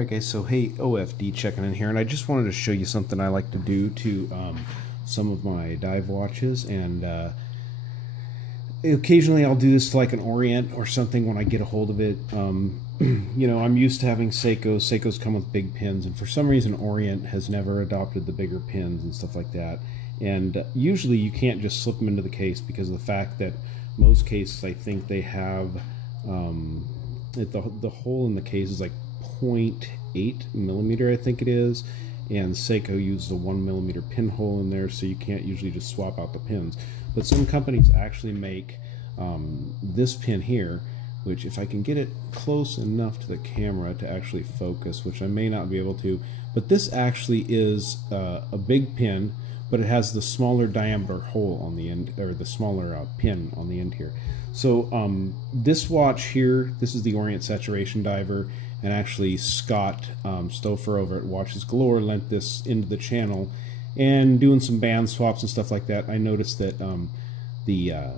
Alright guys, so hey, OFD checking in here, and I just wanted to show you something I like to do to some of my dive watches, and occasionally I'll do this to like an Orient or something when I get a hold of it. You know, I'm used to having Seikos. Seikos come with big pins, and for some reason Orient has never adopted the bigger pins and stuff like that. And usually you can't just slip them into the case because of the fact that most cases, I think they have the hole in the case is like 0.8 millimeter, I think it is, and Seiko uses a 1 millimeter pinhole in there, so you can't usually just swap out the pins. But some companies actually make this pin here, which if I can get it close enough to the camera to actually focus, which I may not be able to, but this actually is a big pin, but it has the smaller diameter hole on the end, or the smaller pin on the end here. So this watch here, this is the Orient Saturation Diver, and actually Scott Stouffer over at Watches Galore lent this into the channel, and doing some band swaps and stuff like that, I noticed that the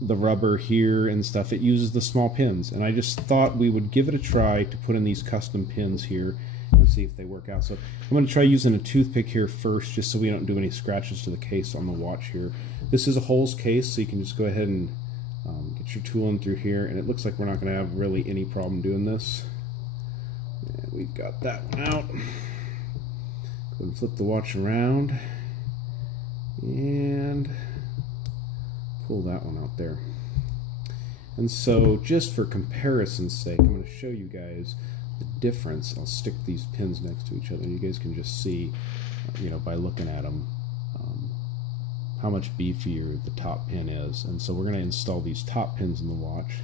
rubber here and stuff, it uses the small pins, and I just thought we would give it a try to put in these custom pins here and see if they work out. So I'm going to try using a toothpick here first, just so we don't do any scratches to the case on the watch here. This is a holes case, so you can just go ahead and get your tool in through here, and it looks like we're not going to have really any problem doing this. And we've got that one out. Go ahead and flip the watch around and pull that one out there. And so, just for comparison's sake, I'm going to show you guys the difference. I'll stick these pins next to each other, and you guys can just see, you know, by looking at them, how much beefier the top pin is. And so we're going to install these top pins in the watch.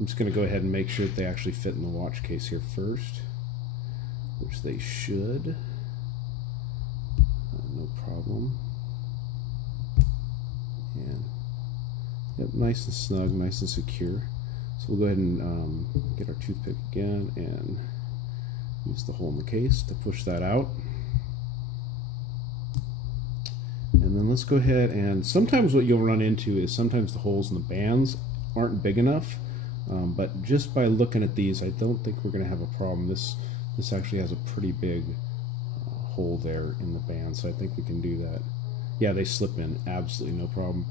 I'm just going to go ahead and make sure that they actually fit in the watch case here first, which they should. No problem. And yep, nice and snug, nice and secure. So we'll go ahead and get our toothpick again and use the hole in the case to push that out. And then let's go ahead, and sometimes what you'll run into is sometimes the holes in the bands aren't big enough, but just by looking at these, I don't think we're going to have a problem. This actually has a pretty big hole there in the band, so I think we can do that. Yeah, they slip in absolutely no problem.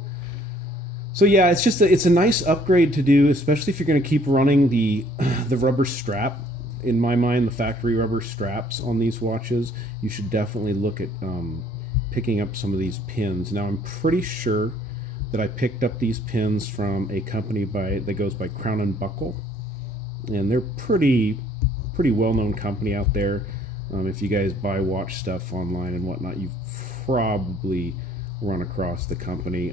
So yeah, it's just it's a nice upgrade to do, especially if you're going to keep running the rubber strap. In my mind, the factory rubber straps on these watches, you should definitely look at picking up some of these pins. Now, I'm pretty sure that I picked up these pins from a company that goes by Crown and Buckle, and they're pretty well-known company out there. If you guys buy watch stuff online and whatnot, you've probably run across the company.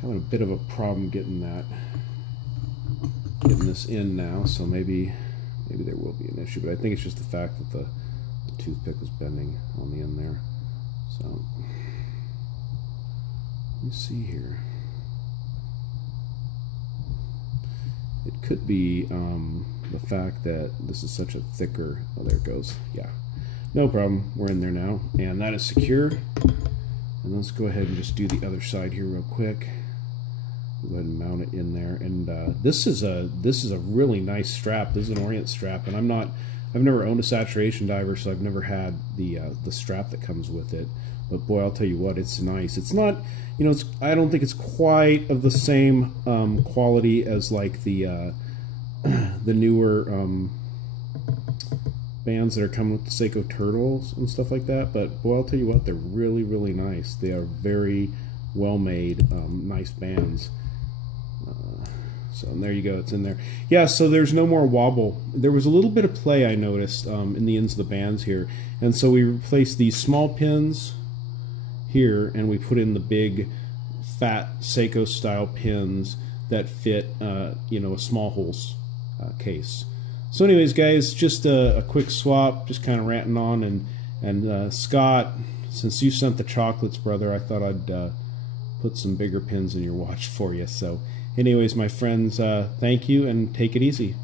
Having a bit of a problem getting this in now, so maybe there will be an issue, but I think it's just the fact that the toothpick was bending on the end there. So let me see here. It could be the fact that this is such a thicker, oh, there it goes. Yeah, no problem, we're in there now, and that is secure. And let's go ahead and just do the other side here real quick. Go ahead and mount it in there, and this is a really nice strap. This is an Orient strap, and I've never owned a saturation diver, so I've never had the strap that comes with it. But boy, I'll tell you what, it's nice. It's not, you know, I don't think it's quite of the same quality as like the newer bands that are coming with the Seiko Turtles and stuff like that. But boy, I'll tell you what, they're really nice. They are very well made, nice bands. So and there you go, it's in there. Yeah, so there's no more wobble. There was a little bit of play I noticed in the ends of the bands here, and so we replaced these small pins here, and we put in the big, fat Seiko style pins that fit, you know, a small holes case. So, anyways, guys, just a quick swap, just kind of ranting on, and Scott, since you sent the chocolates, brother, I thought I'd put some bigger pins in your watch for you. So anyways, my friends, thank you, and take it easy.